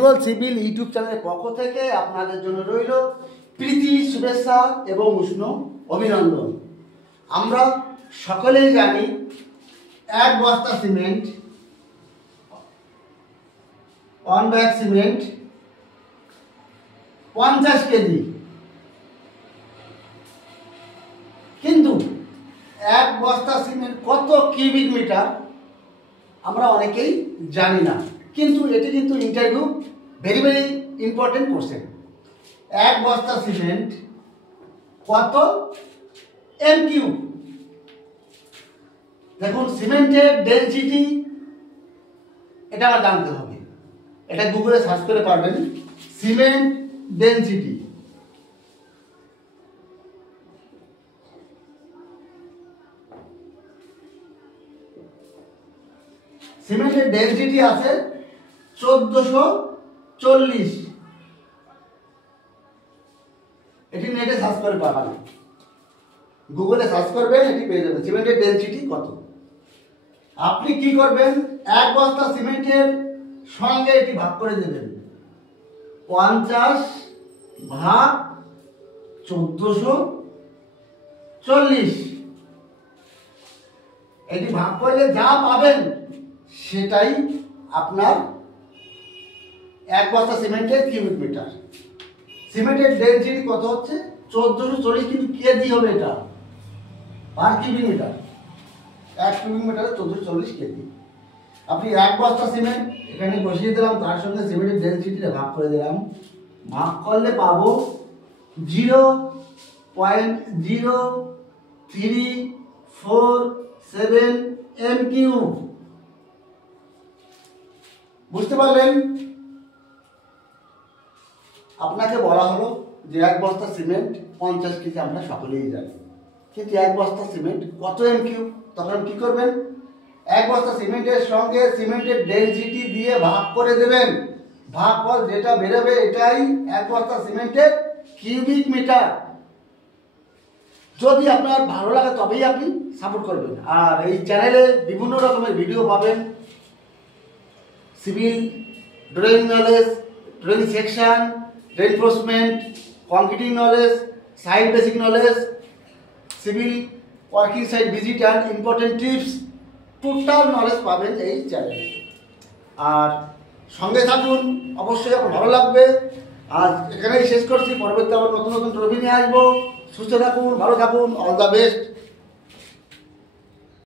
Bengal civil YouTube চ্যানেলের পক্ষ থেকে আপনাদের জন্য রইল প্রীতি শুভেচ্ছা এবং উষ্ণ অভিনন্দন। আমরা সকলেই জানি এক বস্তা সিমেন্ট, 1 ব্যাগ সিমেন্ট 50 কেজি, কিন্তু এক বস্তা সিমেন্ট কত কিউবিক মিটার আমরা অনেকেই জানি না। কিন্তু এটি কিন্তু interview very very important question. এক বস্তা সিমেন্ট কত এমকিউ? দেখুন, সিমেন্টের ডেনসিটি এটা আমার জানতে হবে। এটা গুগলে সার্চ করে পারবেন, সিমেন্ট ডেনসিটি। সিমেন্টের ডেনসিটি আছে 1440। এটি নেটে সার্চ করে পাবেন, গুগলে সার্চ করবেন, এটি পেয়ে যাবেন সিমেন্টের ডেনসিটি কত। আপনি কি করবেন, এক বস্তা সিমেন্টের সঙ্গে এটি ভাগ করে দেবেন, 50 ভাগ 1440। এটি ভাগ করলে যা পাবেন সেটাই আপনার এক বস্তা সিমেন্টের কিউবিক মিটার। সিমেন্টের ডেনসিটি কত হচ্ছে 1440, কিন্তু কেজি হবে এটা পার কিউবিক মিটার। 1 কিউবিক মিটারে 1440 কেজি। আপনি এক বস্তা সিমেন্ট এখানে বসিয়ে দিলাম, তার সঙ্গে সিমেন্টের ডেনসিটিটা ভাগ করে দিলাম। ভাগ করলে পাবো 0.0347 এমকিউ। বুঝতে পারলেন? আপনাকে বলা হলো যে এক বস্তা সিমেন্ট 50 কেজি, আমরা সকলেই জানি, কিন্তু এক বস্তা সিমেন্ট কত এমকিউ? তখন কি করবেন, এক বস্তা সিমেন্টের সঙ্গে সিমেন্টের ডেনসিটি দিয়ে ভাগ করে দেবেন। ভাগফল যেটা বেরোবে এটাই এক বস্তা সিমেন্টের কিউবিক মিটার। যদি আপনার ভালো লাগে তবেই আপনি সাপোর্ট করবেন। আর এই চ্যানেলে বিভিন্ন রকমের ভিডিও পাবেন, civil drawing knowledge, drawing section, reinforcement, concreting knowledge, site basic knowledge, civil working site visit and important tips, total knowledge পাবেন এই চ্যানেলে। আর সঙ্গে থাকুন, অবশ্যই আপনার ভালো লাগবে। আজ এখানেই শেষ করছি, পরবর্তী আবার নতুন নতুন ট্রফি নিয়ে আসবো। সুস্থ থাকুন, ভালো থাকুন, অল দ্য বেস্ট।